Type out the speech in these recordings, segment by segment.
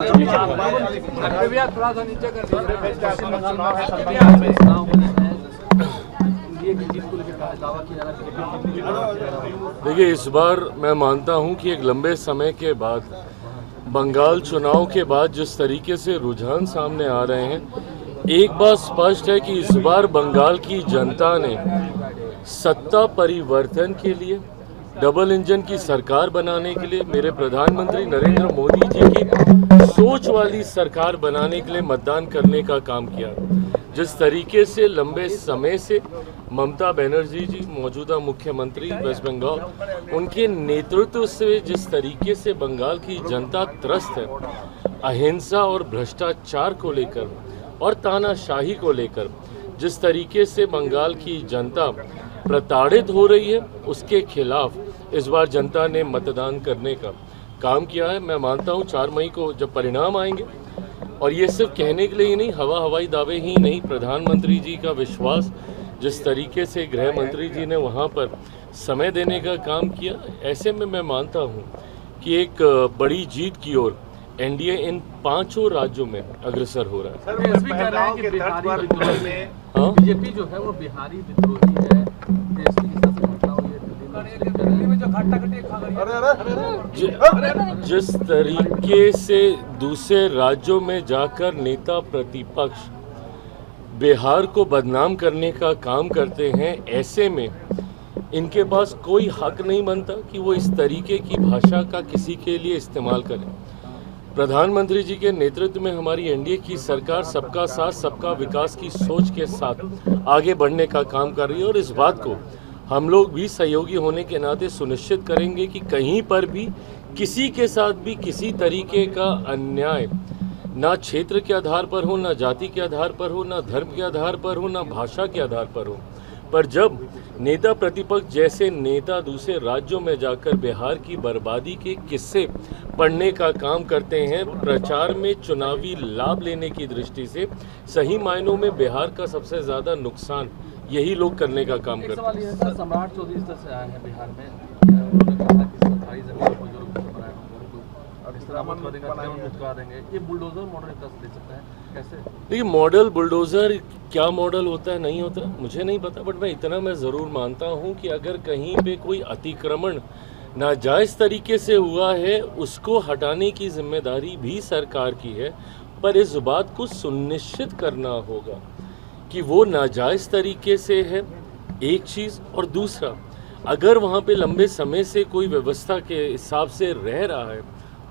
थोड़ा सा नीचे कर देखिए, इस बार मैं मानता हूं कि एक लंबे समय के बाद बंगाल चुनाव के बाद जिस तरीके से रुझान सामने आ रहे हैं, एक बात स्पष्ट है कि इस बार बंगाल की जनता ने सत्ता परिवर्तन के लिए, डबल इंजन की सरकार बनाने के लिए, मेरे प्रधानमंत्री नरेंद्र मोदी जी की सोच वाली सरकार बनाने के लिए मतदान करने का काम किया। जिस तरीके से लंबे समय से ममता बनर्जी जी, मौजूदा मुख्यमंत्री वेस्ट बंगाल, उनके नेतृत्व से जिस तरीके से बंगाल की जनता त्रस्त है, अहिंसा और भ्रष्टाचार को लेकर और तानाशाही को लेकर जिस तरीके से बंगाल की जनता प्रताड़ित हो रही है, उसके खिलाफ इस बार जनता ने मतदान करने का काम किया है। मैं मानता हूं 4 मई को जब परिणाम आएंगे, और ये सिर्फ कहने के लिए ही नहीं, हवाई दावे ही नहीं, प्रधानमंत्री जी का विश्वास, जिस तरीके से गृह मंत्री जी ने वहाँ पर समय देने का काम किया, ऐसे में मैं मानता हूँ कि एक बड़ी जीत की ओर एनडीए इन 5 राज्यों में अग्रसर हो रहा है। बीजेपी जो है वो बिहारी विद्रोही है। जिस तरीके से दूसरे राज्यों में जाकर नेता प्रतिपक्ष बिहार को बदनाम करने का काम करते हैं, ऐसे में इनके पास कोई हक नहीं बनता कि वो इस तरीके की भाषा का किसी के लिए इस्तेमाल करें। प्रधानमंत्री जी के नेतृत्व में हमारी एनडीए की सरकार सबका साथ सबका विकास की सोच के साथ आगे बढ़ने का काम कर रही है, और इस बात को हम लोग भी सहयोगी होने के नाते सुनिश्चित करेंगे कि कहीं पर भी किसी के साथ भी किसी तरीके का अन्याय ना क्षेत्र के आधार पर हो, ना जाति के आधार पर हो, ना धर्म के आधार पर हो, ना भाषा के आधार पर हो, पर जब नेता प्रतिपक्ष जैसे नेता दूसरे राज्यों में जाकर बिहार की बर्बादी के किस्से पढ़ने का काम करते हैं, प्रचार में चुनावी लाभ लेने की दृष्टि से सही मायनों में बिहार का सबसे ज़्यादा नुकसान यही लोग करने का काम करते हैं। सम्राट चौधरी इस तरह से आए हैं बिहार में, उन्होंने कहा कि सरकारी जमीन को जो बनाए और इस तरह देंगे, ये बुलडोजर मॉडल एक तरह से ले सकता है, कैसे? देखिए, मॉडल बुलडोजर क्या मॉडल होता है नहीं होता मुझे नहीं पता, बट मैं इतना मैं ज़रूर मानता हूँ कि अगर कहीं पे कोई अतिक्रमण नाजायज़ तरीके से हुआ है, उसको हटाने की जिम्मेदारी भी सरकार की है, पर इस बात को सुनिश्चित करना होगा कि वो नाजायज़ तरीके से है, एक चीज़, और दूसरा, अगर वहाँ पे लंबे समय से कोई व्यवस्था के हिसाब से रह रहा है,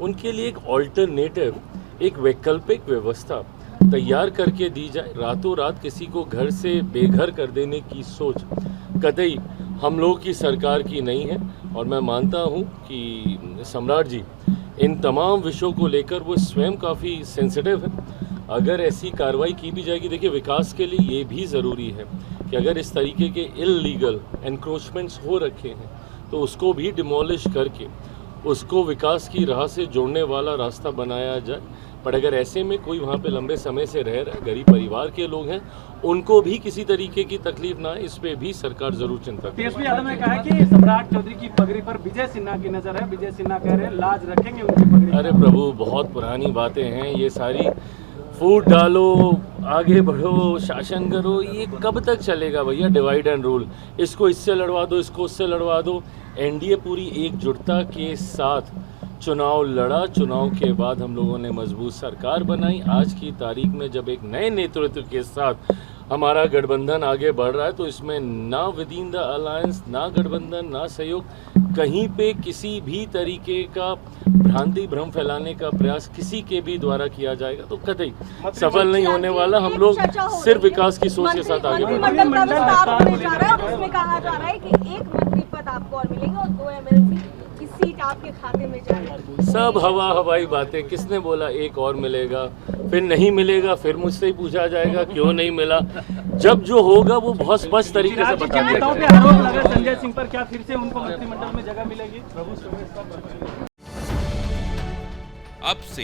उनके लिए एक ऑल्टरनेटिव, एक वैकल्पिक व्यवस्था तैयार करके दी जाए। रातों रात किसी को घर से बेघर कर देने की सोच कतई हम लोग की सरकार की नहीं है, और मैं मानता हूँ कि सम्राट जी इन तमाम विषयों को लेकर वो स्वयं काफ़ी सेंसिटिव है। अगर ऐसी कार्रवाई की भी जाएगी, देखिए, विकास के लिए ये भी ज़रूरी है कि अगर इस तरीके के इल्लीगल एनक्रोचमेंट्स हो रखे हैं तो उसको भी डिमोलिश करके उसको विकास की राह से जोड़ने वाला रास्ता बनाया जाए। पर अगर ऐसे में कोई वहाँ पे लंबे समय से रह रहा है, गरीब परिवार के लोग हैं, उनको भी किसी तरीके की तकलीफ ना है, इस पे भी सरकार जरूर चिंता करे। तेजस्वी यादव ने कहा है कि सम्राट चौधरी की पगड़ी पर विजय सिन्हा की नजर है, विजय सिन्हा कह रहे हैं लाज रखेंगे उनकी पगड़ी। अरे प्रभु, बहुत पुरानी बातें हैं ये सारी, फूट डालो, आगे बढ़ो, शासन करो, ये कब तक चलेगा भैया? डिवाइड एंड रूल, इसको इससे लड़वा दो, इसको उससे लड़वा दो। एनडीए पूरी एकजुटता के साथ चुनाव लड़ा, चुनाव के बाद हम लोगों ने मजबूत सरकार बनाई। आज की तारीख में जब एक नए नेतृत्व के साथ हमारा गठबंधन आगे बढ़ रहा है, तो इसमें ना विद इन द अलायंस, ना गठबंधन, ना सहयोग, कहीं पे किसी भी तरीके का भ्रांति भ्रम फैलाने का प्रयास किसी के भी द्वारा किया जाएगा तो कतई सफल नहीं होने वाला। हम लोग सिर्फ विकास की सोच के साथ आगे बढ़ रहे हैं। उसमें कहा जा रहा है कि एक मंत्री पद आपको और मिलेंगे और 2 एमएलसी की सीट आपके खाते में जाएगी। सब हवाई बातें, किसने बोला एक और मिलेगा, फिर नहीं मिलेगा, फिर मुझसे ही पूछा जाएगा क्यों नहीं मिला। जब जो होगा वो बहुत स्पष्ट तरीके से बता नेताओं पे आरोप लगा संजय सिंह पर, क्या फिर से उनको मंत्रिमंडल में जगह मिलेगी? अब से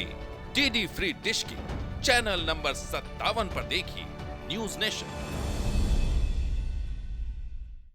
डीडी फ्री डिश की चैनल नंबर 57 पर देखिए न्यूज नेशन।